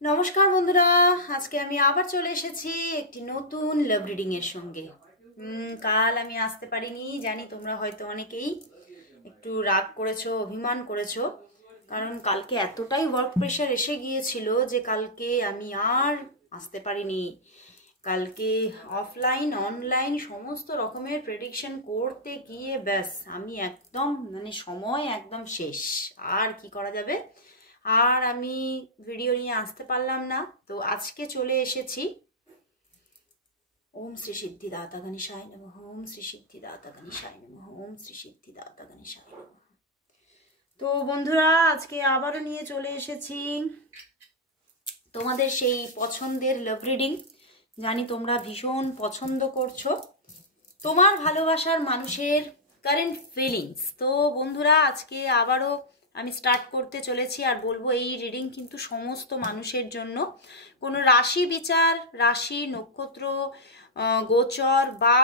নমস্কার বন্ধুরা, আজকে আমি আবার চলে এসেছি একটি নতুন লাভ রিডিং এর সঙ্গে। কাল আমি আসতে পারিনি, জানি তোমরা হয়তো অনেকেই একটু রাগ করেছো, অভিমান করেছো, কারণ কালকে এতটাই ওয়ার্ক প্রেশার এসে গিয়েছিল যে কালকে আমি আর আসতে পারিনি। কালকে অফলাইন অনলাইন সমস্ত রকমের প্রেডিকশন করতে গিয়ে ব্যাস আমি একদম সময় একদম শেষ। আর কি করা যাবে, আর আমি ভিডিও নিয়ে আসতে পারলাম না। তো আজকে চলে এসেছি। ওম শ্রী সিদ্ধিদাতা গণেশায় নমঃ, ওম শ্রী সিদ্ধিদাতা গণেশায় নমঃ, ওম শ্রী সিদ্ধিদাতা গণেশায় নমঃ। তো বন্ধুরা, আজকে আবারও নিয়ে চলে এসেছি তোমাদের সেই পছন্দের লাভ রিডিং। জানি তোমরা ভীষণ পছন্দ করছো তোমার ভালোবাসার মানুষের কারেন্ট ফিলিংস। তো বন্ধুরা, আজকে আবারও আমি স্টার্ট করতে চলেছি আর বলবো এই রিডিং কিন্তু সমস্ত মানুষের জন্য। কোনো রাশি বিচার, রাশি নক্ষত্র গোচর বা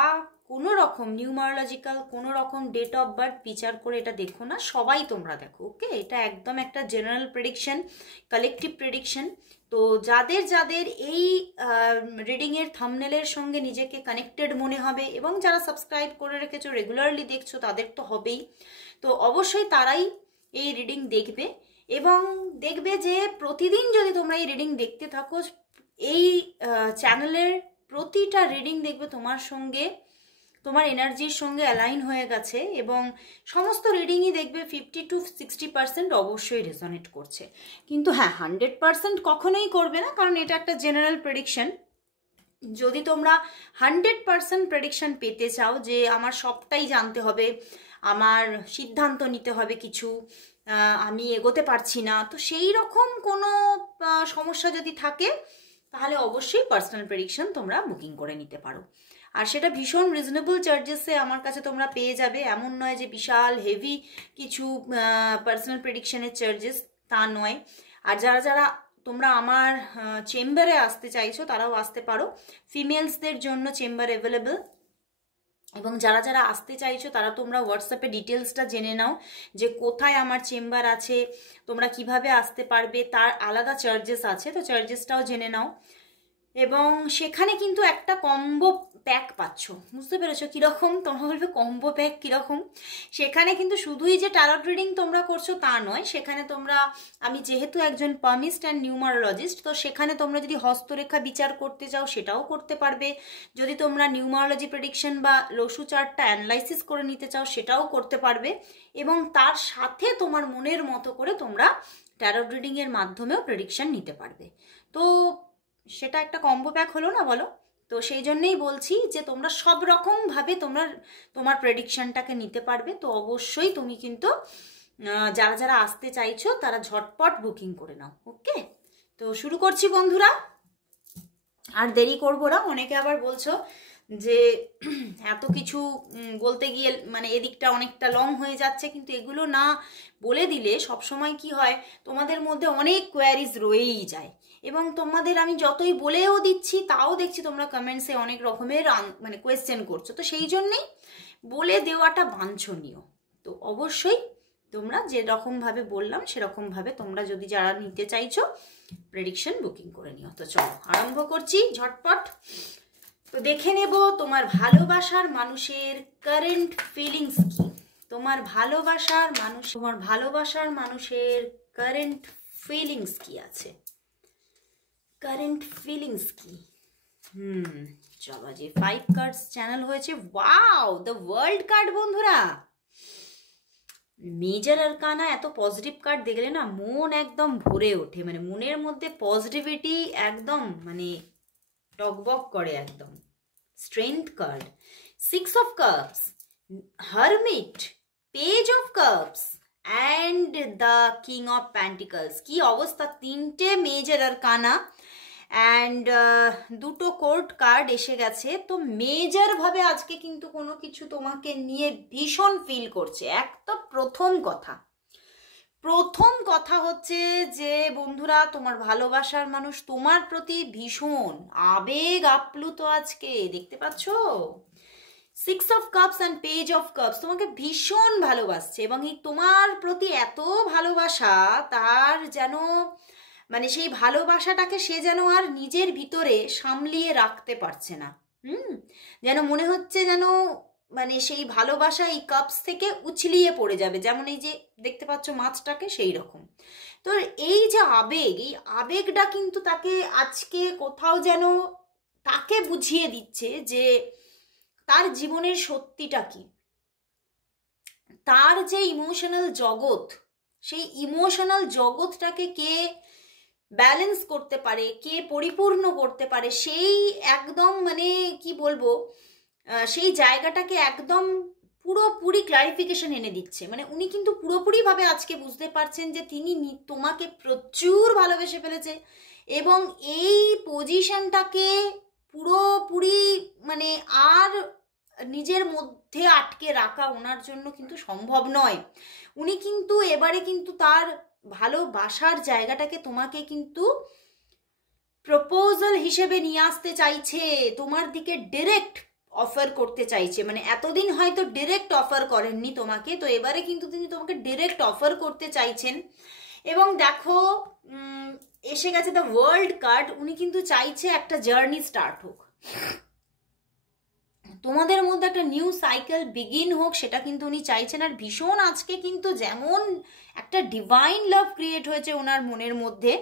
কোনো রকম নিউমারোলজিক্যাল কোনো রকম ডেট অফ বার্থ বিচার করে এটা দেখো না, সবাই তোমরা দেখো। ওকে, এটা একদম একটা জেনারেল প্রেডিকশন, কালেকটিভ প্রেডিকশন। তো যাদের যাদের এই রিডিংয়ের থাম্বনেলের সঙ্গে নিজেকে কানেক্টেড মনে হবে এবং যারা সাবস্ক্রাইব করে রেখেছো, রেগুলারলি দেখছো, তাদের তো হবেই। তো অবশ্যই তারাই এই রিডিং দেখবে এবং দেখবে যে প্রতিদিন যদি তোমরা এই রিডিং দেখতে থাকো, এই চ্যানেলের প্রতিটা রিডিং দেখবে তোমার সঙ্গে, তোমার এনার্জির সঙ্গে অ্যালাইন হয়ে গেছে এবং সমস্ত রিডিংই দেখবে 50-60% অবশ্যই রেজনেট করছে। কিন্তু হ্যাঁ, 100% কখনোই করবে না, কারণ এটা একটা জেনারেল প্রেডিকশন। যদি তোমরা 100% প্রেডিকশন পেতে চাও যে আমার সবটাই জানতে হবে, আমার সিদ্ধান্ত নিতে হবে কিছু, আমি এগোতে পারছি না, তো সেই রকম কোনো সমস্যা যদি থাকে তাহলে অবশ্যই পার্সোনাল প্রেডিকশন তোমরা বুকিং করে নিতে পারো। আর সেটা ভীষণ রিজনেবল চার্জেসে আমার কাছে তোমরা পেয়ে যাবে। এমন নয় যে বিশাল হেভি কিছু পার্সোনাল প্রেডিকশনের চার্জেস, তা নয়। আর যারা যারা তোমরা আমার চেম্বারে আসতে চাইছো তারাও আসতে পারো। ফিমেলসদের জন্য চেম্বার অ্যাভেলেবল, এবং যারা যারা আসতে চাইছো তারা তোমরা হোয়াটসঅ্যাপে ডিটেলসটা জেনে নাও যে কোথায় আমার চেম্বার আছে, তোমরা কিভাবে আসতে পারবে, তার আলাদা চার্জেস আছে, তো চার্জেসটাও জেনে নাও। এবং সেখানে কিন্তু একটা কম্বো প্যাক পাচ্ছ, বুঝতে পেরেছো কীরকম? তোমরা বলবে কম্বো প্যাক কীরকম? সেখানে কিন্তু শুধুই যে ট্যারট রিডিং তোমরা করছো তা নয়, সেখানে তোমরা, আমি যেহেতু একজন পামিস্ট অ্যান্ড নিউমারোলজিস্ট, তো সেখানে তোমরা যদি হস্তরেখা বিচার করতে চাও সেটাও করতে পারবে। যদি তোমরা নিউমারোলজি প্রেডিকশন বা লসু চার্টটা অ্যানালাইসিস করে নিতে চাও সেটাও করতে পারবে। এবং তার সাথে তোমার মনের মতো করে তোমরা ট্যারট রিডিংয়ের মাধ্যমেও প্রেডিকশন নিতে পারবে। তো সেটা একটা কম্বো প্যাক হলো না, বলো? তো সেই জন্যই বলছি যে তোমরা সব রকমভাবে তোমার প্রেডিকশনটাকে নিতে পারবে। তো অবশ্যই তুমি কিন্তু যারা যারা আসতে চাইছো তারা ঝটপট বুকিং করে নাও। ওকে, তো শুরু করছি বন্ধুরা, আর দেরি করবো না। অনেকে আবার বলছো যে এত কিছু বলতে গিয়ে এদিকটা অনেকটা লং হয়ে যাচ্ছে, কিন্তু এগুলো না বলে দিলে সবসময় কি হয়, তোমাদের মধ্যে অনেক কোয়ারিজ রয়েই যায় এবং তোমাদের আমি যতই বলেও দিচ্ছি তাও দেখছি তোমরা কমেন্টসে অনেক রকমের কোয়েশ্চেন করছো। তো সেই জন্যেই বলে দেওয়াটা বাঞ্ছনীয়। তো অবশ্যই তোমরা যেরকমভাবে বললাম সেরকমভাবে তোমরা যদি যারা নিতে চাইছো প্রেডিকশন বুকিং করে নিও। তো চলো আরম্ভ করছি ঝটপট। তো দেখে নেব তোমার ভালোবাসার মানুষের কারেন্ট ফিলিংস কি। তোমার ভালোবাসার মানুষের কারেন্ট ফিলিংস কি আছে, কারেন্ট ফিলিংস কি। চলো, যে 5 কার্ডস চ্যানেল হয়েছে, ওয়াও, দ্য ওয়ার্ল্ড কার্ড। বন্ধুরা, মেজর আরকানা এত পজিটিভ কার্ড দেখলে না মন একদম ভরে ওঠে, মনের মধ্যে পজিটিভিটি একদম টকবক করে একদম। Strength card, 6 of cups, hermit, page of cups and the king of pentacles. কি অবস্থা, 3টে মেজর আরকানা অ্যান্ড 2টো কোর্ট কার্ড এসে গেছে। তো মেজর ভাবে আজকে কিন্তু কোনো কিছু তোমাকে নিয়ে ভীষণ ফিল করছে। একটা প্রথম কথা হচ্ছে যে বন্ধুরা, তোমার ভালোবাসার মানুষ তোমার প্রতি ভীষণ আবেগ আপ্লুত আজকে, দেখতে পাচ্ছ? 6 of cups and page of cups তোমাকে ভীষণ ভালোবাসছে এবং এই তোমার প্রতি এত ভালোবাসা তার যেন মানে সেই ভালোবাসাটাকে সে যেন আর নিজের ভিতরে সামলিয়ে রাখতে পারছে না। যেন মনে হচ্ছে যেন মানে সেই ভালোবাসা এই কাপস থেকে উছলিয়ে পড়ে যাবে, যেমন এই যে দেখতে পাচ্ছ মাছটাকে, সেই রকম। তো এই যে আবেগ, এই আবেগটা কিন্তু তাকে আজকে কোথাও যেন তাকে বুঝিয়ে দিচ্ছে যে তার জীবনের সত্যিটা কি, তার যে ইমোশনাল জগৎ, সেই ইমোশনাল জগৎটাকে কে ব্যালেন্স করতে পারে, কে পরিপূর্ণ করতে পারে, সেই একদম মানে কি বলবো, সেই জায়গাটাকে একদম পুরোপুরি ক্লারিফিকেশন এনে দিচ্ছে। মানে উনি কিন্তু পুরোপুরিভাবে আজকে বুঝতে পারছেন যে তিনি তোমাকে প্রচুর ভালোবেসে ফেলেছে, এবং এই পজিশনটাকে পুরোপুরি মানে আর নিজের মধ্যে আটকে রাখা ওনার জন্য কিন্তু সম্ভব নয়। উনি কিন্তু এবারে কিন্তু তার ভালোবাসার জায়গাটাকে তোমাকে কিন্তু প্রপোজাল হিসেবে নিয়ে আসতে চাইছে, তোমার দিকে ডিরেক্ট অফার করতে চাইছে। মানে এতদিন হয়তো ডিরেক্ট অফার করেননি তোমাকে, তো এবারে কিন্তু তিনি তোমাকে ডিরেক্ট অফার করতে চাইছেন। এবং দেখো এসে গেছে দ্য ওয়ার্ল্ড কার্ড, উনি কিন্তু চাইছে একটা জার্নি স্টার্ট হোক, তোমাদের মধ্যে একটা নিউ সাইকেল বিগিন হোক, সেটা কিন্তু উনি চাইছেন। আর ভীষণ আজকে কিন্তু যেমন একটা ডিভাইন লাভ ক্রিয়েট হয়েছে ওনার মনের মধ্যে,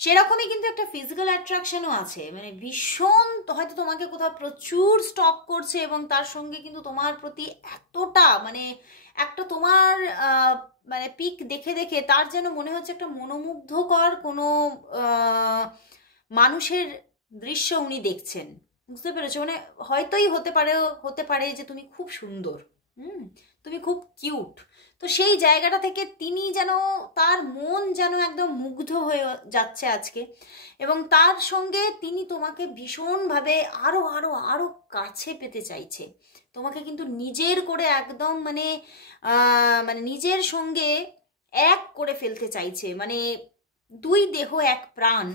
সেরকমই কিন্তু একটা ফিজিক্যাল অ্যাট্রাকশনও আছে। মানে ভীষণ হয়তো তোমাকে কোথাও প্রচুর স্টক করছে, এবং তার সঙ্গে কিন্তু তোমার প্রতি এতটা মানে একটা তোমার মানে পিক দেখে দেখে তার যেন মনে হচ্ছে একটা মনোমুগ্ধকর কোনো মানুষের দৃশ্য উনি দেখছেন। বুঝতে পেরেছো? মানে হয়তোই হতে পারে যে তুমি খুব সুন্দর, তুমি খুব কিউট। তো সেই জায়গাটা থেকে তিনি যেন তার মন যেন একদম মুগ্ধ হয়ে যাচ্ছে আজকে, এবং তার সঙ্গে তিনি তোমাকে ভীষণভাবে আরো আরো আরো কাছে পেতে চাইছে, তোমাকে কিন্তু নিজের করে একদম মানে মানে নিজের সঙ্গে এক করে ফেলতে চাইছে। মানে দুই দেহ এক প্রাণ,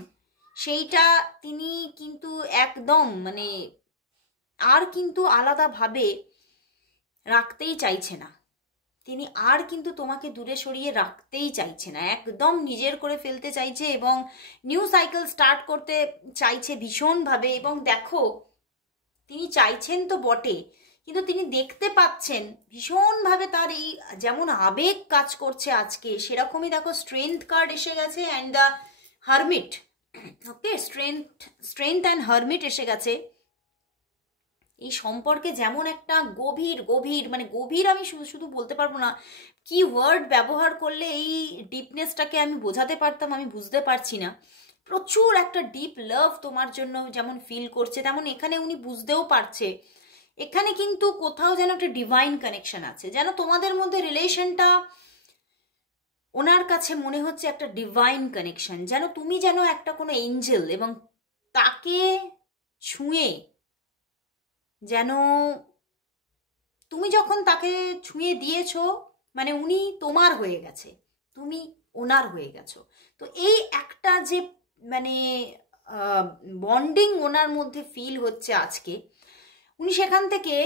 সেইটা তিনি কিন্তু একদম মানে আর কিন্তু আলাদাভাবে রাখতেই চাইছে না। তিনি আর কিন্তু তোমাকে দূরে সরিয়ে রাখতেই চাইছে না, একদম নিজের করে ফেলতে চাইছে, এবং নিউ সাইকেল স্টার্ট করতে চাইছে ভীষণভাবে। এবং দেখো তিনি চাইছেন তো বটে, কিন্তু তিনি দেখতে পাচ্ছেন ভীষণভাবে তার এই যেমন আবেগ কাজ করছে আজকে, সেরকমই দেখো স্ট্রেংথ কার্ড এসে গেছে and the hermit. Okay, strength and hermit এসে গেছে। এই সম্পর্কে যেমন একটা গভীর গভীর মানে গভীর, আমি শুধু বলতে পারবো না, কি ওয়ার্ড ব্যবহার করলে এই ডিপনেসটাকে আমি বোঝাতে পারতাম, আমি বুঝতে পারছি না। প্রচুর একটা ডিপ লাভ তোমার জন্য যেমন ফিল করছে, তেমন এখানে উনি বুঝতেও পারছে এখানে কিন্তু কোথাও যেন একটা ডিভাইন কানেকশন আছে, যেন তোমাদের মধ্যে রিলেশনটা ওনার কাছে মনে হচ্ছে একটা ডিভাইন কানেকশন, যেন তুমি যেন একটা কোনো এঞ্জেল, এবং তাকে ছুঁয়ে যেন তুমি যখন তাকে ছুঁয়ে দিয়েছো মানে উনি তোমার হয়ে গেছে, তুমি ওনার হয়ে গেছো। তো এই একটা যে মানে বন্ডিং ওনার মধ্যে ফিল হচ্ছে আজকে, উনি সেখান থেকে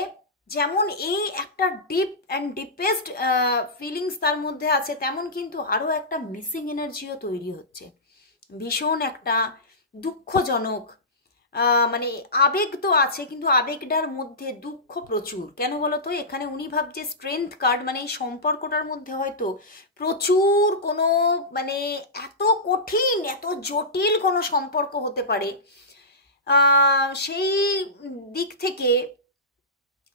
যেমন এই একটা ডিপ অ্যান্ড ডিপেস্ট ফিলিংস তার মধ্যে আছে, তেমন কিন্তু আরও একটা মিসিং এনার্জিও তৈরি হচ্ছে, ভীষণ একটা দুঃখজনক মানে আবেগ তো আছে, কিন্তু আবেগটার মধ্যে দুঃখ প্রচুর। কেন বলো তো? এখানে উনি ভাবছে স্ট্রেংথ কার্ড মানে এই সম্পর্কটার মধ্যে হয়তো প্রচুর কোনো মানে এত কঠিন এত জটিল কোনো সম্পর্ক হতে পারে, সেই দিক থেকে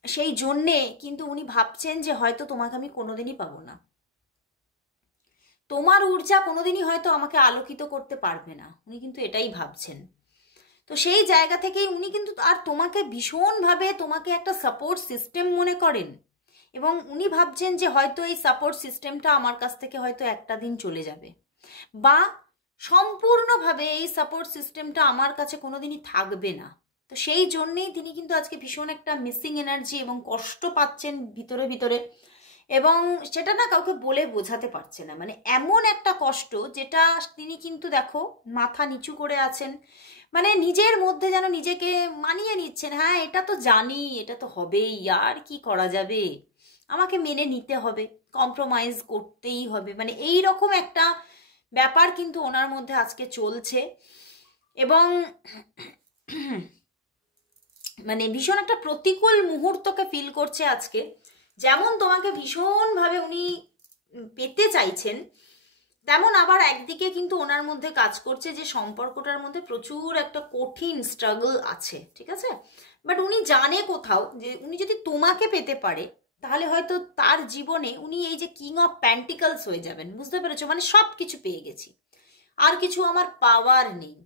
সেই জন্যে কিন্তু উনি ভাবছেন যে হয়তো তোমাকে আমি কোনোদিনই পাবো না, তোমার ঊর্জা কোনোদিনই হয়তো আমাকে আলোকিত করতে পারবে না, উনি কিন্তু এটাই ভাবছেন। তো সেই জায়গা থেকেই উনি কিন্তু আর তোমাকে ভীষণভাবে তোমাকে একটা সাপোর্ট সিস্টেম মনে করেন, এবং উনি ভাবছেন যে হয়তো এই সাপোর্ট সিস্টেমটা আমার কাছ থেকে হয়তো একটা দিন চলে যাবে, বা সম্পূর্ণভাবে এই সাপোর্ট সিস্টেমটা আমার কাছে কোনোদিনই থাকবে না। তো সেই জন্যেই তিনি কিন্তু আজকে ভীষণ একটা মিসিং এনার্জি এবং কষ্ট পাচ্ছেন ভিতরে ভিতরে, এবং সেটা না কাউকে বলে বোঝাতে পারছে না। মানে এমন একটা কষ্ট যেটা তিনি কিন্তু দেখো মাথা নিচু করে আছেন, মানে নিজের মধ্যে যেন নিজেকে মানিয়ে নিচ্ছেন, হ্যাঁ এটা তো জানি, এটা তো হবেই, আর কি করা যাবে, আমাকে মেনে নিতে হবে, কম্প্রোমাইজ করতেই হবে, মানে এই রকম একটা ব্যাপার কিন্তু ওনার মধ্যে আজকে চলছে এবং মানে ভীষণ একটা প্রতিকূল মুহূর্তকে ফিল করছে আজকে। যেমন তোমাকে ভীষণভাবে উনি পেতে চাইছেন, তেমন আবার একদিকে কিন্তু ওনার মধ্যে কাজ করছে যে সম্পর্কটার মধ্যে প্রচুর একটা কঠিন স্ট্রাগল আছে, ঠিক আছে? বাট উনি জানে কোথাও যে উনি যদি তোমাকে পেতে পারে তাহলে হয়তো তার জীবনে উনি এই যে কিং অফ প্যান্টিকলস হয়ে যাবেন, বুঝতে পেরেছো? মানে সব কিছু পেয়ে গেছি, আর কিছু আমার পাওয়ার নেই।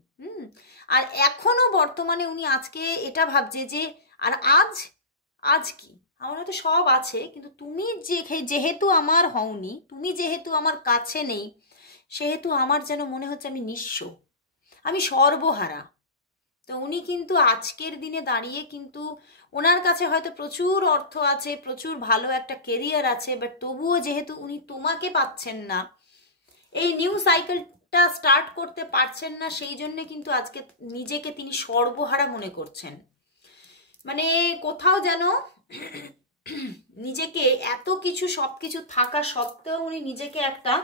আর এখনো বর্তমানে উনি আজকে এটা ভাবছে যে আর আজ আজ কি আমার হয়তো সব আছে, কিন্তু তুমি যেহেতু আমার হওনি, তুমি যেহেতু আমার কাছে নেই, সেহেতু আমার যেন মনে হচ্ছে আমি নিঃস্ব, আমি সর্বহারা। তো উনি কিন্তু আজকের দিনে দাঁড়িয়ে কিন্তু ওনার কাছে হয়তো প্রচুর অর্থ আছে, প্রচুর ভালো একটা কেরিয়ার আছে, বাট তবুও যেহেতু উনি তোমাকে পাচ্ছেন না, এই নিউ সাইকেলটা স্টার্ট করতে পারছেন না, সেই জন্য কিন্তু আজকে নিজেকে তিনি সর্বহারা মনে করছেন। মানে কোথাও যেন নিজেকে এত কিছু সবকিছু থাকা সত্ত্বেও উনি নিজেকে একটা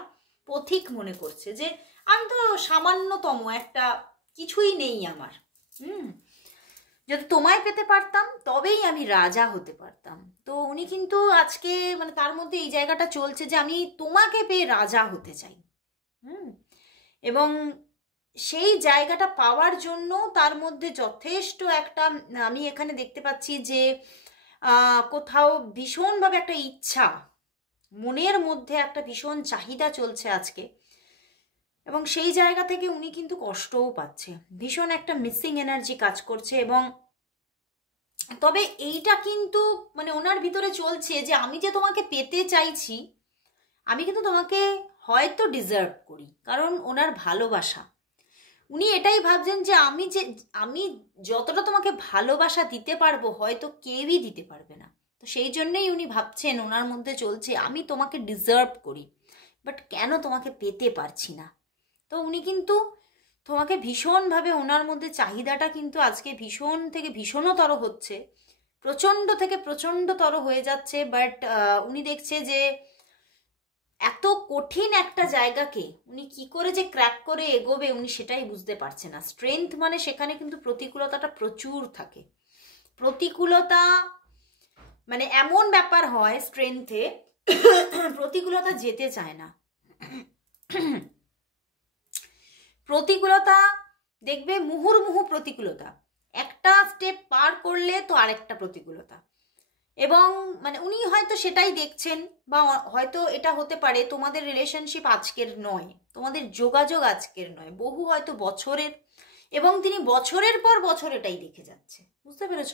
পথিক মনে করছে যে আমি তো সামান্যতম একটা, কিছুই নেই আমার। যদি তোমায় পেতে পারতাম তবেই আমি রাজা হতে পারতাম। তো উনি কিন্তু আজকে মানে তার মধ্যে এই জায়গাটা চলছে যে আমি তোমাকে পেয়ে রাজা হতে চাই। এবং সেই জায়গাটা পাওয়ার জন্য তার মধ্যে যথেষ্ট একটা, আমি এখানে দেখতে পাচ্ছি যে কোথাও ভীষণভাবে একটা ইচ্ছা, মনের মধ্যে একটা ভীষণ চাহিদা চলছে আজকে, এবং সেই জায়গা থেকে উনি কিন্তু কষ্টও পাচ্ছে, ভীষণ একটা মিসিং এনার্জি কাজ করছে। এবং তবে এইটা কিন্তু মানে ওনার ভিতরে চলছে যে আমি যে তোমাকে পেতে চাইছি, আমি কিন্তু তোমাকে হয়তো ডিজার্ভ করি, কারণ ওনার ভালোবাসা, উনি এটাই ভাবছেন যে আমি যতটা তোমাকে ভালোবাসা দিতে পারবো হয়তো কেউই দিতে পারবে না। তো সেই জন্যই উনি ভাবছেন, ওনার মধ্যে চলছে আমি তোমাকে ডিজার্ভ করি, বাট কেন তোমাকে পেতে পারছি না। তো উনি কিন্তু তোমাকে ভীষণভাবে, ওনার মধ্যে চাহিদাটা কিন্তু আজকে ভীষণ থেকে ভীষণতর হচ্ছে, প্রচণ্ড থেকে প্রচণ্ডতর হয়ে যাচ্ছে। বাট উনি দেখছে যে এত কঠিন একটা জায়গাকে উনি কি করে যে ক্র্যাক করে এগোবে উনি সেটাই বুঝতে পারছে না। স্ট্রেংথ মানে সেখানে কিন্তু প্রতিকূলতাটা প্রচুর থাকে, প্রতিকূলতা মানে এমন ব্যাপার হয় স্ট্রেংথে, প্রতিকূলতা যেতে চায় না। প্রতিকূলতা দেখবে মুহুর্মুহু প্রতিকূলতা, একটা স্টেপ পার করলে তো আরেকটা প্রতিকূলতা। এবং মানে উনি হয়তো সেটাই দেখছেন, বা হয়তো এটা হতে পারে তোমাদের রিলেশনশিপ আজকের নয়, তোমাদের যোগাযোগ আজকের নয়, বহু হয়তো বছরের, এবং তিনি বছরের পর বছর এটাই দেখে যাচ্ছে, বুঝতে পেরেছ?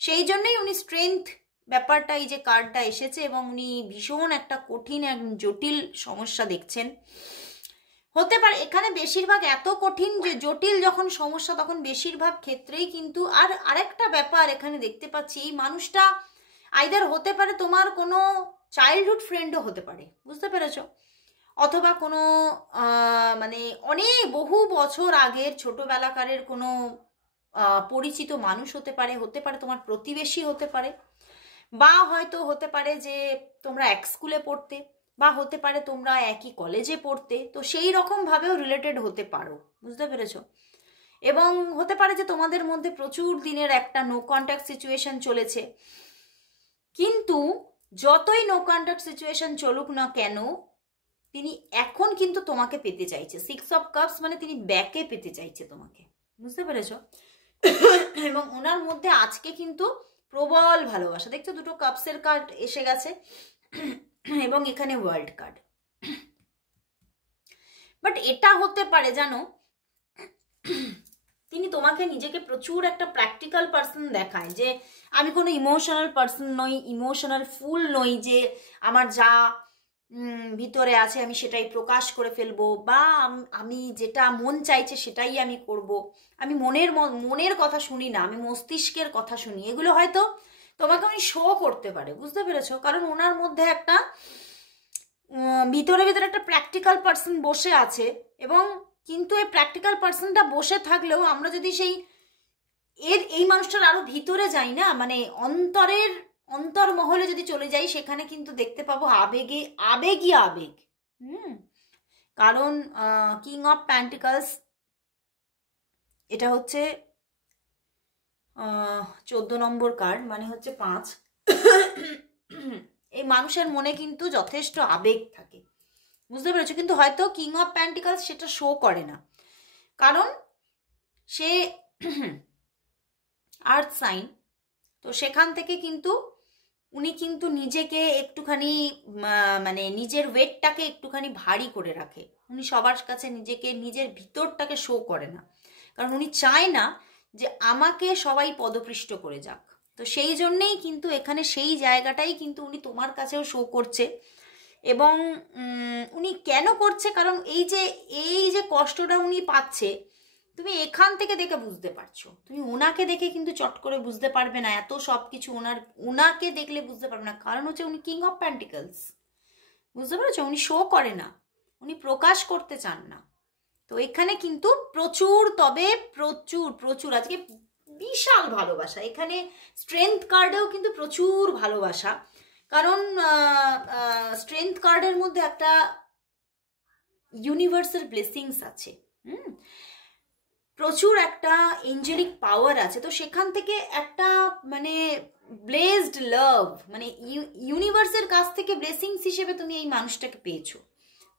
সেই জন্যই উনি স্ট্রেংথ ব্যাপারটা, এই যে কার্ডটা এসেছে, এবং উনি ভীষণ একটা কঠিন এক জটিল সমস্যা দেখছেন। হতে পারে এখানে বেশিরভাগ এত কঠিন যে জটিল যখন সমস্যা, তখন বেশিরভাগ ক্ষেত্রেই কিন্তু আর আরেকটা ব্যাপার এখানে দেখতে পাচ্ছি, এই মানুষটা আইদার হতে পারে তোমার কোনো চাইল্ডহুড ফ্রেন্ডও হতে পারে, বুঝতে পেরেছ? অথবা কোনো মানে অনেক বহু বছর আগের ছোটবেলাকারের কোনো পরিচিত মানুষ হতে পারে, হতে পারে তোমার প্রতিবেশী হতে পারে, বা হয়তো হতে পারে যে তোমরা এক স্কুলে পড়তে, বা হতে পারে তোমরা একই কলেজে পড়তে, তো সেই রকমভাবেও রিলেটেড হতে পারো, বুঝতে পেরেছ? এবং হতে পারে যে তোমাদের মধ্যে প্রচুর দিনের একটা নো কন্ট্যাক্ট সিচুয়েশন চলেছে, কিন্তু যতই নো কন্ট্যাক্ট সিচুয়েশন চলুক না কেন, তিনি এখন কিন্তু তোমাকে পেতে চাইছে। 6 অফ কাপস মানে তিনি ব্যাকে পেতে চাইছে তোমাকে, বুঝতে পেরেছ? এবং ওনার মধ্যে আজকে কিন্তু প্রবল ভালোবাসা, দেখছো দুটো কাপসের কার্ড এসে গেছে, এবং এখানে ওয়ার্ল্ড কার্ড। বাট এটা হতে পারে জানো, তিনি তোমাকে নিজেকে প্রচুর একটা প্র্যাকটিক্যাল পার্সন দেখায়, যে আমি কোনো ইমোশনাল পার্সন নই, ইমোশনাল ফুল নই, যে আমার যা ভিতরে আছে আমি সেটাই প্রকাশ করে ফেলবো, বা আমি যেটা মন চাইছে সেটাই আমি করব, আমি মনের কথা শুনি না, আমি মস্তিষ্কের কথা শুনি। এগুলো হয়তো তোমাকে উনি শো করতে পারে, বুঝতে পেরেছো? কারণ ওনার মধ্যে একটা ভিতরে ভিতরে একটা প্র্যাকটিক্যাল পার্সন বসে আছে, এবং কিন্তু এই প্র্যাকটিক্যাল পার্সনটা বসে থাকলেও আমরা যদি এই মানুষটার আরো ভিতরে যাই না, মানে অন্তর্মহলে যদি চলে যাই, সেখানে কিন্তু দেখতে পাবো আবেগী আবেগ। কারণ কিং অফ প্যান্টিকলস এটা হচ্ছে 14 নম্বর কার্ড, মানে হচ্ছে 5। এই মানুষের মনে কিন্তু যথেষ্ট আবেগ থাকে, বুঝতে পেরেছো, কিন্তু হয়তো কিং অফ প্যান্টিকলস সেটা শো করে না, কারণ সে আর্থ সাইন। তো সেখান থেকে কিন্তু উনি কিন্তু নিজেকে একটুখানি মানে নিজের ওয়েটটাকে একটুখানি ভারী করে রাখে। উনি সবার কাছে নিজেকে, নিজের ভিতরটাকে শো করে না, কারণ উনি চায় না যে আমাকে সবাই পদপৃষ্ট করে যাক। তো সেই জন্যেই কিন্তু এখানে সেই জায়গাটাই কিন্তু উনি তোমার কাছেও শো করছে। এবং উনি কেন করছে, কারণ এই যে কষ্টটা উনি পাচ্ছে, তুমি এখান থেকে দেখে বুঝতে পারছো। তুমি ওনাকে দেখে কিন্তু চট করে বুঝতে পারবে না, এত সব কিছু ওনাকে দেখলে বুঝতে পারবে না, কারণ হচ্ছে উনি কিং অফ প্যান্টিকলস, বুঝতে পেরেছো। উনি শো করে না, উনি প্রকাশ করতে চান না। তো এখানে কিন্তু প্রচুর, তবে প্রচুর প্রচুর আজকে বিশাল ভালোবাসা। এখানে স্ট্রেংথ কার্ডেও কিন্তু প্রচুর ভালোবাসা, কারণ স্ট্রেংথ কার্ডের মধ্যে একটা ইউনিভার্সাল ব্লেসিংস আছে, প্রচুর একটা এঞ্জেলিক পাওয়ার আছে। তো সেখান থেকে একটা মানে ব্লেসড লাভ, মানে ইউনিভার্সের কাছ থেকে ব্লেসিংস হিসেবে তুমি এই মানুষটাকে পেয়েছো।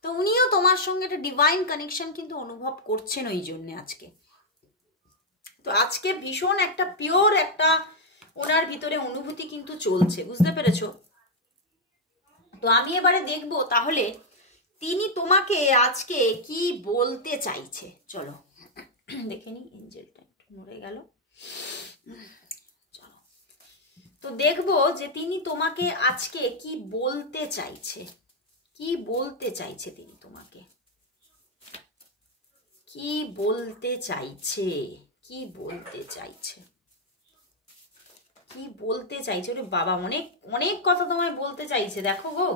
তো উনিও তোমার সঙ্গে একটা ডিভাইন কানেকশন কিন্তু অনুভব করছেন ওই জন্যে আজকে। তো আজকে ভীষণ একটা পিওর একটা ওনার ভিতরে অনুভূতি কিন্তু চলছে, বুঝতে পেরেছো। তো আমি এবারে দেখবো তাহলে তিনি তোমাকে আজকে কি বলতে চাইছে। চলো দেখে নি, এঞ্জেলটা একটু মরে গেল। চলো তো দেখবো যে তিনি তোমাকে আজকে কি বলতে চাইছে, কি বলতে চাইছে তিনি তোমাকে, কি বলতে চাইছে, কি বলতে চাইছে, কি বলতে চাইছে। ওরে বাবা, অনেক অনেক কথা তোমায় বলতে চাইছে, দেখো গো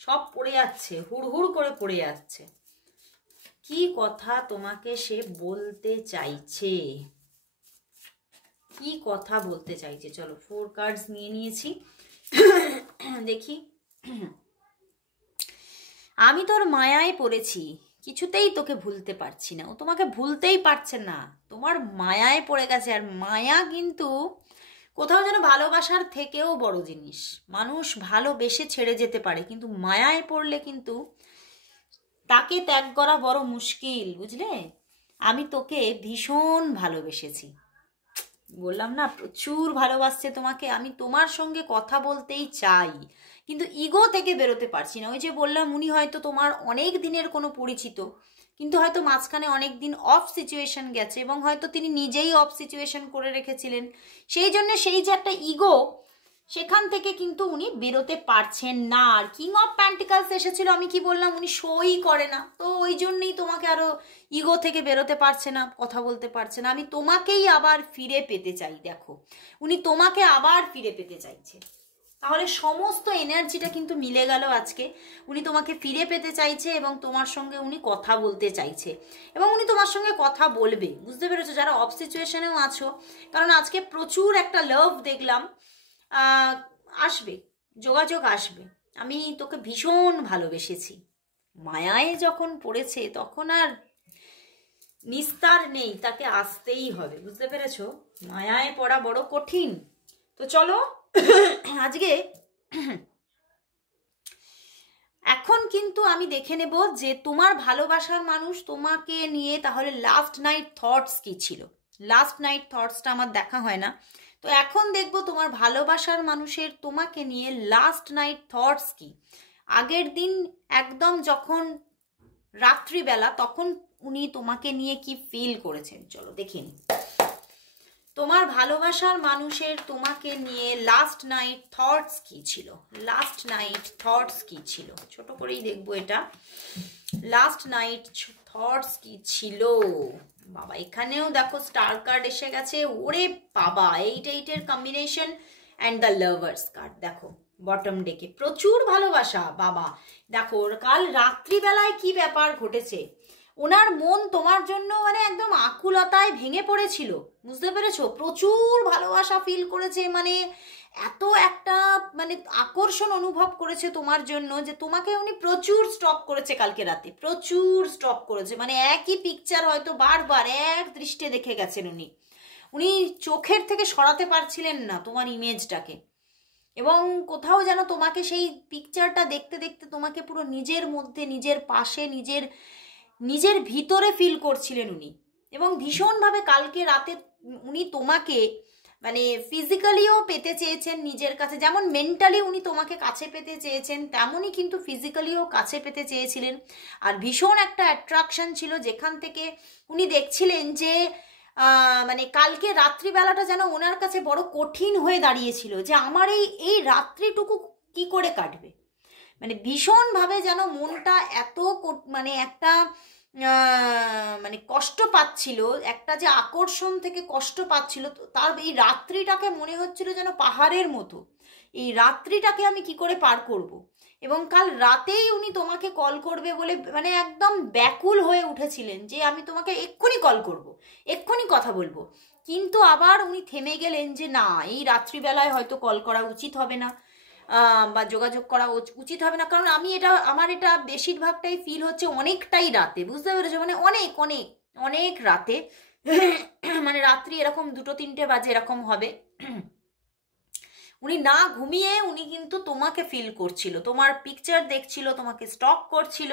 সব পড়ে যাচ্ছে, হুড় করে পড়ে যাচ্ছে। কি কথা তোমাকে সে বলতে চাইছে, কি কথা বলতে চাইছে। চলো 4 কার্ডস নিয়ে নিয়েছি, দেখি। আমি তোর মায়ায় পড়েছি, কিছুতেই তোকে ভুলতে পারছি না। ও তোমাকে ভুলতেই পারছে না, তোমার মায়ায় পড়ে গেছে। আর মায়া কিন্তু কোথাও যেন ভালোবাসার থেকেও বড় জিনিস। মানুষ ভালোবেসে ছেড়ে যেতে পারে, কিন্তু মায়ায় পড়লে কিন্তু তাকে ত্যাগ করা বড় মুশকিল, বুঝলে। আমি তোকে ভীষণ ভালোবেসেছি, বললাম না প্রচুর ভালোবাসছে তোমাকে। আমি তোমার সঙ্গে কথা বলতেই চাই, কিন্তু ইগো থেকে বেরোতে পারছি না। ওই যে বললাম, উনি হয়তো তোমার অনেক দিনের কোনো পরিচিত, কিন্তু হয়তো মাঝখানে অনেক দিন অফ সিচুয়েশন গেছে, এবং হয়তো তিনি নিজেই অফ সিচুয়েশন করে রেখেছিলেন। সেই জন্য সেই যে একটা ইগো, সেখান থেকে কিন্তু উনি বেরোতে পারছেন না। আর কিং অফ প্যান্টিকলস এসেছিল, আমি কি বললাম, উনি শোই করে না। তো ওই জন্যই তোমাকে আরো ইগো থেকে বেরোতে পারছে না, কথা বলতে পারছে না। আমি তোমাকেই আবার ফিরে পেতে চাই, দেখো উনি তোমাকে আবার ফিরে পেতে চাইছে। তাহলে সমস্ত এনার্জিটা কিন্তু মিলে গেল আজকে। উনি তোমাকে ফিরে পেতে চাইছে এবং তোমার সঙ্গে উনি কথা বলতে চাইছে, এবং উনি তোমার সঙ্গে কথা বলবে, বুঝতে পেরেছো, যারা অফ সিচুয়েশনেও আছো। কারণ আজকে প্রচুর একটা লাভ দেখলাম, আসবে, যোগাযোগ আসবে। আমি তোকে ভীষণ ভালোবেসেছি। মায়ায় যখন পড়েছে তখন আর নিস্তার নেই, তাকে আসতেই হবে, বুঝতে পেরেছো। মায়ায় পড়া বড় কঠিন। তো চলো আজকে এখন কিন্তু আমি দেখে নেব যে তোমার ভালোবাসার মানুষ তোমাকে নিয়ে তাহলে লাস্ট নাইট থটস কি ছিল। লাস্ট নাইট থটসটা আমার দেখা হয় না, তো এখন দেখবো তোমার ভালোবাসার মানুষের তোমাকে নিয়ে লাস্ট নাইট থটস কি। আগের দিন একদম যখন রাত্রিবেলা, তখন উনি তোমাকে নিয়ে কি ফিল করেছেন, চলো দেখিন। তোমার ভালোবাসার মানুষের তোমাকে নিয়ে লাস্ট নাইট থটস কি ছিল, লাস্ট নাইট থটস কি ছিল, ছোট করেই দেখবো এটা। লাস্ট নাইট থটস কি ছিল বাবা। এখানেও দেখো স্টার কার্ড এসে গেছে, ওরে বাবা, 8-8 combination and the lovers card. দেখো বটম ডেকে প্রচুর ভালোবাসা বাবা। দেখো কাল রাত্রিবেলায় কি ব্যাপার ঘটেছে, ওনার মন তোমার জন্য মানে একদম আকুলতায় ভেঙে পড়েছিল, বুঝতে পেরেছো। প্রচুর ভালোবাসা ফিল করেছে, মানে এত একটা মানে আকর্ষণ অনুভব করেছে তোমার জন্য যে তোমাকে উনি প্রচুর স্টক করেছে কালকে রাতে, প্রচুর স্টক করেছে। মানে একই পিকচার হয়তো বারবার এক দৃষ্টে দেখে গেছেন উনি, উনি চোখের থেকে সরাতে পারছিলেন না তোমার ইমেজটাকে। এবং কোথাও যেন তোমাকে সেই পিকচারটা দেখতে দেখতে তোমাকে পুরো নিজের মধ্যে, নিজের পাশে, নিজের ভিতরে ফিল করছিলেন উনি। এবং ভীষণভাবে কালকে রাতে উনি তোমাকে মানে ফিজিক্যালিও পেতে চেয়েছেন নিজের কাছে, যেমন মেন্টালি উনি তোমাকে কাছে পেতে চেয়েছেন তেমনই কিন্তু ফিজিক্যালিও কাছে পেতে চেয়েছিলেন। আর ভীষণ একটা অ্যাট্রাকশন ছিল যেখান থেকে উনি দেখছিলেন যে মানে কালকে রাত্রিবেলাটা যেন ওনার কাছে বড় কঠিন হয়ে দাঁড়িয়েছিল যে আমার এই রাত্রিটুকু কি করে কাটবে। মানে ভীষণভাবে যেন মনটা এত মানে একটা মানে কষ্ট পাচ্ছিল, একটা যে আকর্ষণ থেকে কষ্ট পাচ্ছিল, তার এই রাত্রিটাকে মনে হচ্ছিল যেন পাহাড়ের মতো, এই রাত্রিটাকে আমি কি করে পার করব। এবং কাল রাতেই উনি তোমাকে কল করবে বলে মানে একদম ব্যাকুল হয়ে উঠেছিলেন যে আমি তোমাকে এক্ষুনি কল করব, এক্ষুনি কথা বলবো। কিন্তু আবার উনি থেমে গেলেন যে না, এই রাত্রিবেলায় হয়তো কল করা উচিত হবে না বা যোগাযোগ করা উচিত হবে না, কারণ আমার এটা বেশিরভাগটাই ফিল হচ্ছে অনেকটাই রাতে, বুঝতে পেরেছো, মানে অনেক অনেক অনেক রাতে মানে রাত্রি এরকম 2-3টে বাজে এরকম হবে। উনি না ঘুমিয়ে উনি কিন্তু তোমাকে ফিল করছিল, তোমার পিকচার দেখছিল, তোমাকে স্টক করছিল।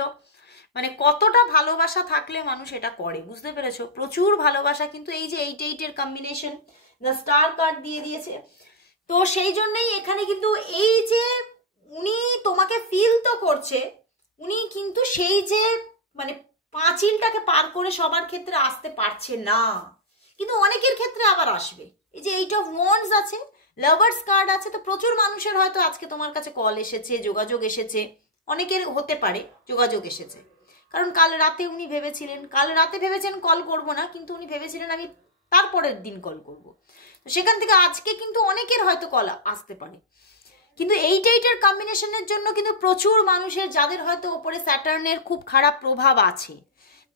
মানে কতটা ভালোবাসা থাকলে মানুষ এটা করে, বুঝতে পেরেছো, প্রচুর ভালোবাসা। কিন্তু এই যে 8-8 কম্বিনেশন, দ্য স্টার কার্ড দিয়ে দিয়েছে, তো সেই জন্যই এখানে কিন্তু এই যে উনি তোমাকে ফিল তো করছে, উনি কিন্তু সেই যে মানে পাঁচিলটাকে পার করে সবার ক্ষেত্রে আসতে পারছে না, কিন্তু অনেকের ক্ষেত্রে আবার আসবে। এই যে 8 অফ ওয়ান্ডস আছে, লাভার্স কার্ড আছে, তো প্রচুর মানুষের হয়তো আজকে তোমার কাছে কল এসেছে, যোগাযোগ এসেছে, অনেকের হতে পারে যোগাযোগ এসেছে। কারণ কাল রাতে উনি ভেবেছেন কল করব না, কিন্তু উনি ভেবেছিলেন আমি তারপরের দিন কল করব। তো সেখান থেকে আজকে কিন্তু অনেকের হয়তো কল আসতে পারে। কিন্তু 8-8 কম্বিনেশনের জন্য কিন্তু প্রচুর মানুষের, যাদের হয়তো ওপরে স্যাটার্নের খুব খারাপ প্রভাব আছে,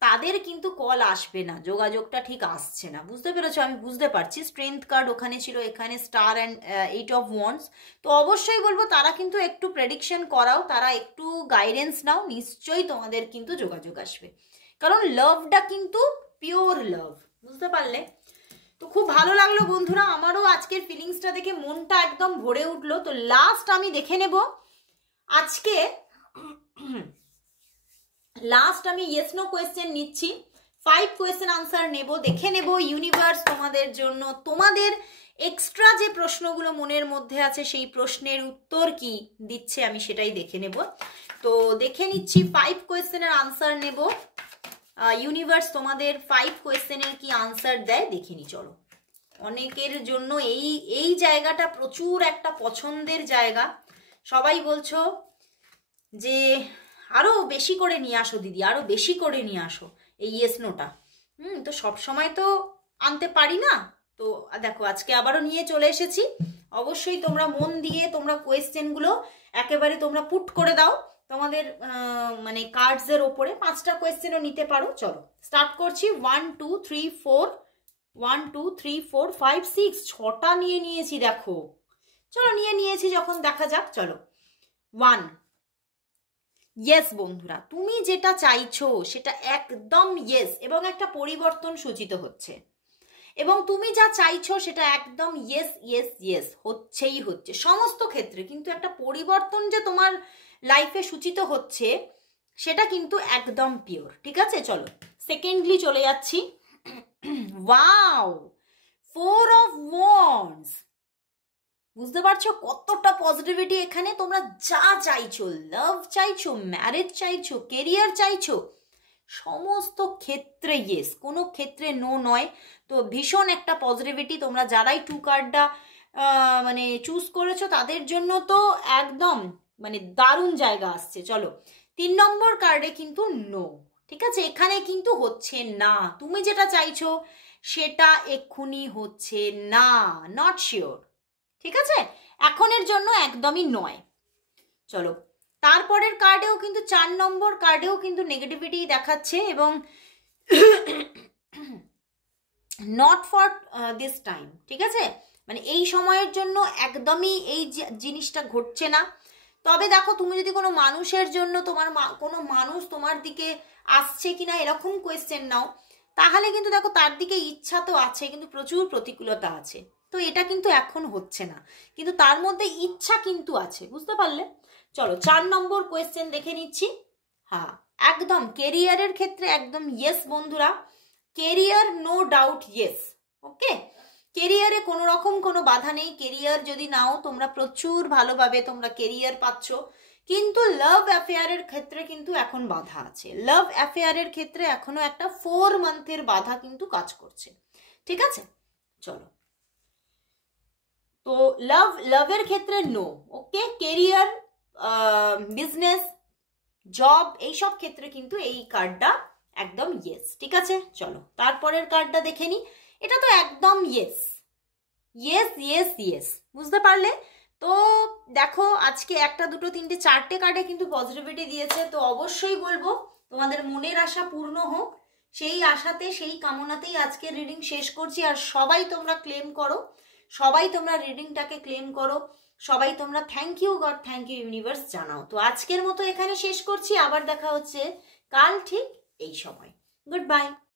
তাদের কিন্তু কল আসবে না, যোগাযোগটা ঠিক আসছে না, বুঝতে পেরেছো, আমি বুঝতে পারছি। স্ট্রেংথ কার্ড ওখানে ছিল, এখানে স্টার অ্যান্ড 8 অফ ওয়ান্ডস। তো অবশ্যই বলবো তারা কিন্তু একটু প্রেডিকশন করাও, তারা একটু গাইডেন্স নাও, নিশ্চয়ই তোমাদের কিন্তু যোগাযোগ আসবে। কারণ লাভটা কিন্তু পিওর লাভ, বুঝতে পারলে। তো খুব ভালো লাগলো বন্ধুরা, আমারও আজকের ফিলিংসটা দেখে মনটা একদম ভরে উঠলো। তো লাস্ট আমি দেখে নেব আজকে, লাস্ট আমি ইয়েস নো কোয়েশ্চেন নিচ্ছি, 5 কোয়েশ্চেন আনসার নেব, দেখে নেব ইউনিভার্স তোমাদের জন্য তোমাদের এক্সট্রা যে প্রশ্নগুলো মনের মধ্যে আছে সেই প্রশ্নের উত্তর কি দিচ্ছে আমি সেটাই দেখে নেব। তো দেখে নিচ্ছি 5 কোয়েশ্চেনের আনসার নেব, ইউনিভার্স তোমাদের 5 কোয়েশ্চেনের কি আনসার দেয় দেখিনি। চলো, অনেকের জন্য এই জায়গাটা প্রচুর একটা পছন্দের জায়গা, সবাই বলছো যে আরো বেশি করে নিয়ে আসো দিদি, আরো বেশি করে নিয়ে আসো এই ইয়েস নোটা। তো সব সময় তো আনতে পারি না, তো দেখো আজকে আবারও নিয়ে চলে এসেছি। অবশ্যই তোমরা মন দিয়ে তোমরা কোয়েশ্চেনগুলো একেবারে তোমরা পুট করে দাও তোমাদের মানে কার্ডসের ওপরে। 5টা কোয়েশ্চেনও নিতে পারো। চলো স্টার্ট করছি। 1 2 3 4 1 2 3 4 5 6 6টা নিয়েছি দেখো। চলো নিয়েছি যখন দেখা যাক। চলো 1, ইয়েস বন্ধুরা, তুমি যেটা চাইছো সেটা একদম ইয়েস, এবং একটা পরিবর্তন সূচিত হচ্ছে, এবং তুমি যা চাইছো সেটা একদম ইয়েস ইয়েস ইয়েস হচ্ছে সমস্ত ক্ষেত্রে। কিন্তু একটা পরিবর্তন যে তোমার লাইফে সূচিত হচ্ছে সেটা কিন্তু একদম পিওর, ঠিক আছে। চলো সেকেন্ডলি চলে যাচ্ছি। ওয়াও, 4 অফ ওয়ান্ডস, বুঝতে পারছো কতটা পজিটিভিটি এখানে। তোমরা যা চাইছো, লাভ চাইছো, ম্যারেজ চাইছো, কেরিয়ার চাইছো, সমস্ত ক্ষেত্রে ইয়েস, কোনো ক্ষেত্রে নো নয়। তো ভীষণ একটা পজিটিভিটি। তোমরা যারাই 2 কার্ডটা মানে চুজ করেছো তাদের জন্য তো একদম মানে দারুণ জায়গা আসছে। চলো 3 নম্বর কার্ডে কিন্তু নো, ঠিক আছে, এখানে কিন্তু হচ্ছে না, তুমি যেটা চাইছো সেটা এক্ষুনি হচ্ছে না, নট শিওর, ঠিক আছে, এখনের জন্য একদমই নয়। চলো তারপরের কার্ডেও কিন্তু 4 নম্বর কার্ডেও কিন্তু নেগেটিভিটি দেখাচ্ছে, এবং নট ফর দিস টাইম, ঠিক আছে, মানে এই সময়ের জন্য একদমই এই জিনিসটা ঘটছে না। তবে দেখো, তুমি যদি কোনো মানুষের জন্য কোনো মানুষ তোমার দিকে আসছে কিনা এরকম কোয়েশ্চেন নাও, তাহলে কিন্তু দেখো তার দিকে ইচ্ছা তো আছে, কিন্তু প্রচুর প্রতিকূলতা আছে। তো এটা কিন্তু এখন হচ্ছে না, কিন্তু তার মধ্যে ইচ্ছা কিন্তু আছে, বুঝতে পারলে? চলো 4 নম্বর কোয়েশ্চেন দেখে নিচ্ছি। হ্যাঁ, একদম কেরিয়ারের ক্ষেত্রে একদম ইয়েস বন্ধুরা, কেরিয়ার নো ডাউট ইয়েস। ওকে, কেরিয়ারে কোনো রকম কোনো বাধা নেই। কেরিয়ার যদি নাও তোমরা, প্রচুর ভালোভাবে তোমরা কেরিয়ার পাচ্ছ, কিন্তু লাভ অ্যাফেয়ারের ক্ষেত্রে কিন্তু এখন বাধা আছে। লাভ অ্যাফেয়ারের ক্ষেত্রে এখনো একটা 4 মান্থের বাধা কিন্তু কাজ করছে, ঠিক আছে? চলো, তো লাভের ক্ষেত্রে নো। ওকে, কেরিয়ার, বিজনেস, জব, এইসব ক্ষেত্রে কিন্তু এই কার্ডটা একদম ইয়েস, ঠিক আছে? চলো তারপরের কার্ডটা দেখে নি। এটা তো একদম ইয়েস ইয়েস ইয়েস ইয়েস, বুঝতে পারলে? তো দেখো, আজকে 1, 2, 3, 4টে কার্ডে কিন্তু পজিটিভিটি দিয়েছে। তো অবশ্যই বলবো তোমাদের মনের আশা পূর্ণ হোক, সেই আশাতে, সেই কামনাতেই আজকে রিডিং শেষ করছি। আর সবাই তোমরা ক্লেম করো, সবাই তোমরা রিডিংটাকে ক্লেম করো, সবাই তোমরা thank you God, thank you universe জানাও। তো আজকের মতো এখানে শেষ করছি, আবার দেখা হচ্ছে কাল ঠিক এই সময়। Good bye.